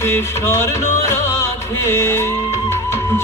সে স্বর্ণ রাখে,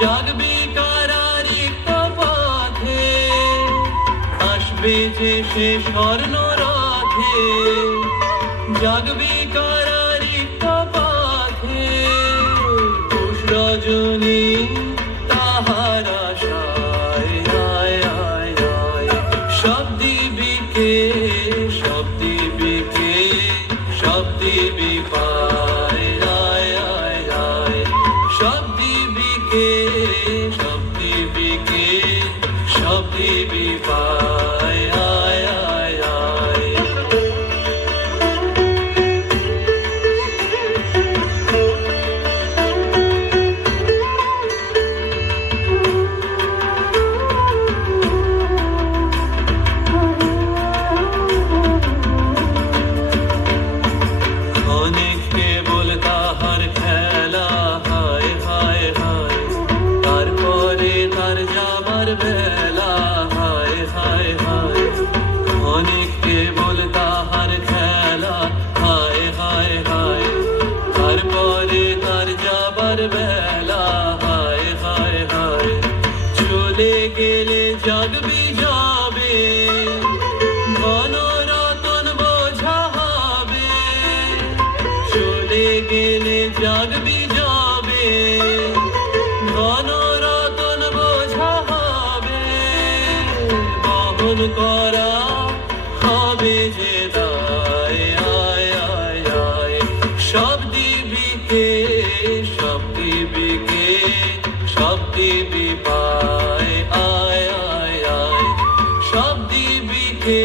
জাগবে কারা রিক্ত পথে। আসবে যে সে স্বর্ণ রাখে, জাগবে কারা রিক্ত পথে। উষ রজনী তাহার আশায়, আয় আয় আয়। সব দিবিকে, সব দিবিকে, সব দিবি পায়, আয় আয় আয়। সব দিবিকে, সব দিবিকে, সব দিবি পায়, আয় আয় আয়। অনেক কেবল তাহার খেলা, হায় হায় হায়। তারপরে তার যাবার বেলা, হায় হায় হায়। অনেক কেবল তাহার খেলা, হায় হায় হায়। তারপরে তার যাবার বেলা, হায় হায় হায়। চলে গেলে জাগবি যাবে, ধনরতন বোঝা হবে। চলে গেলে জাগবি যাবে, ধনরতন বোঝা হবে। বহন করা হবে যে দায়, আয় আয় আয়। সব দিবিকে, সব দিবিকে, সব দিবি পায়, আয় আয় আয়। সব দিবিকে,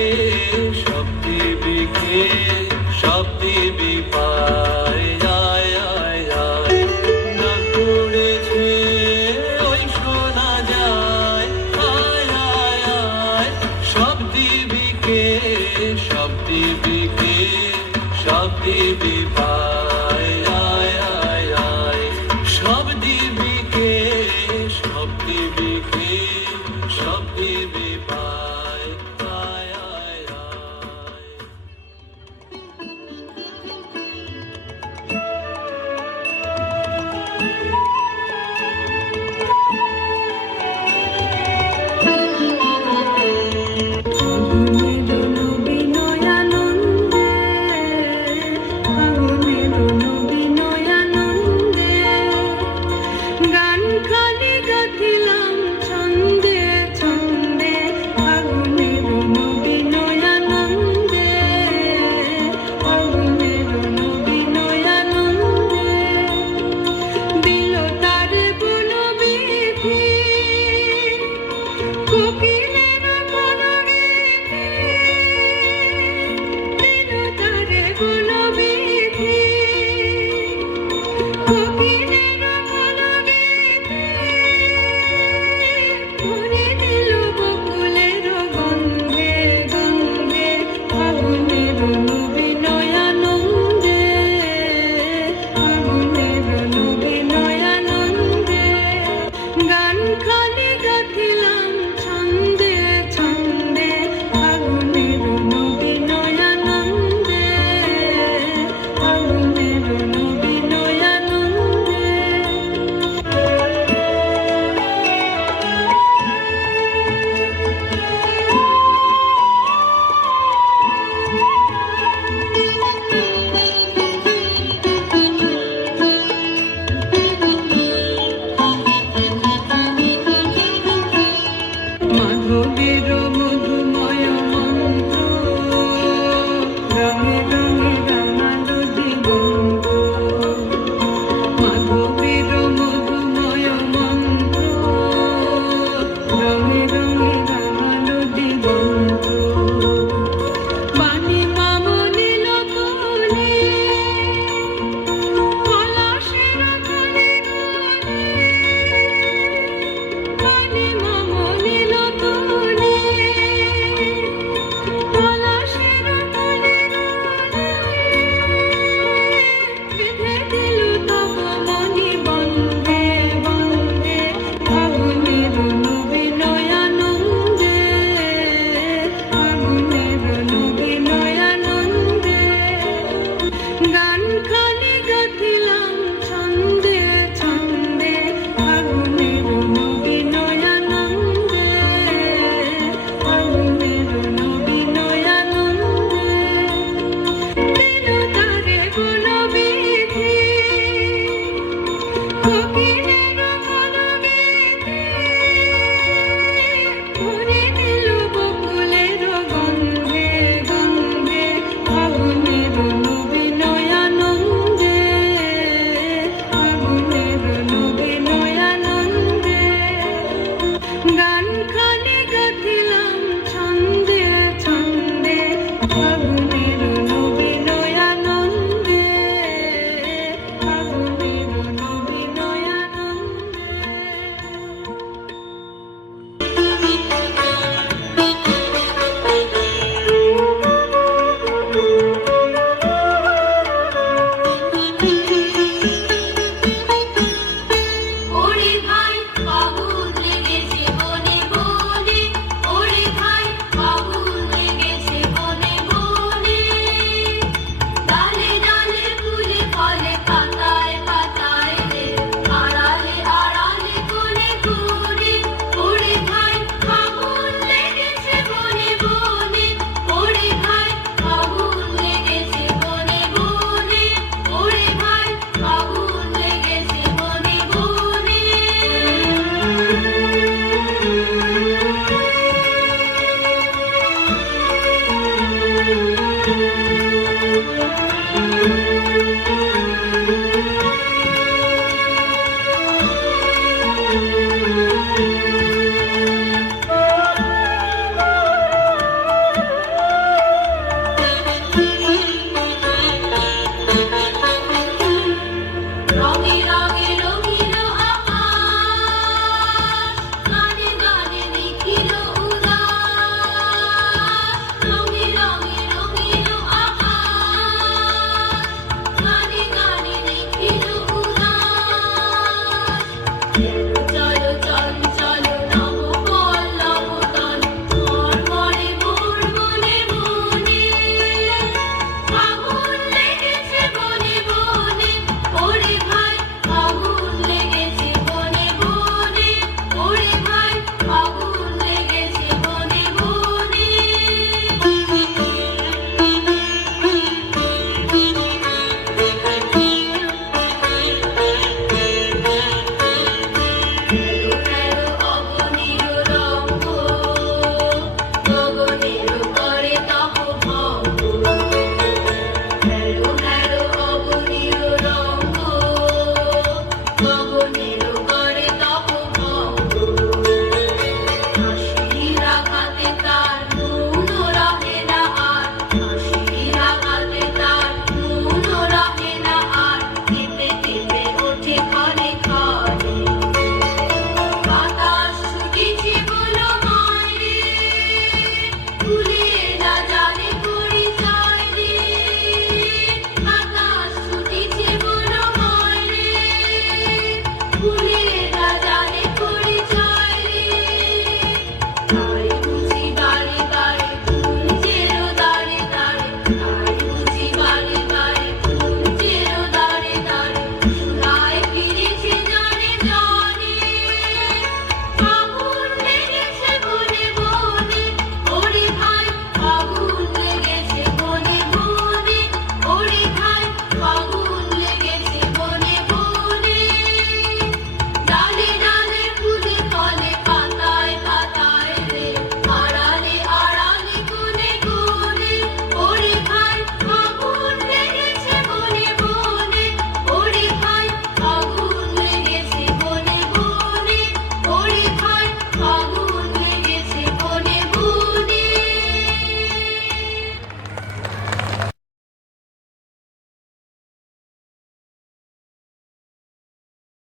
সব দিবিকে, সব দিবি পায়, আয় আয় আয়। না করেছে ওই শোনা যায়, আয় আয় আয়। সব দিবিকে, সব দিবিকে, সব দিবি পায়।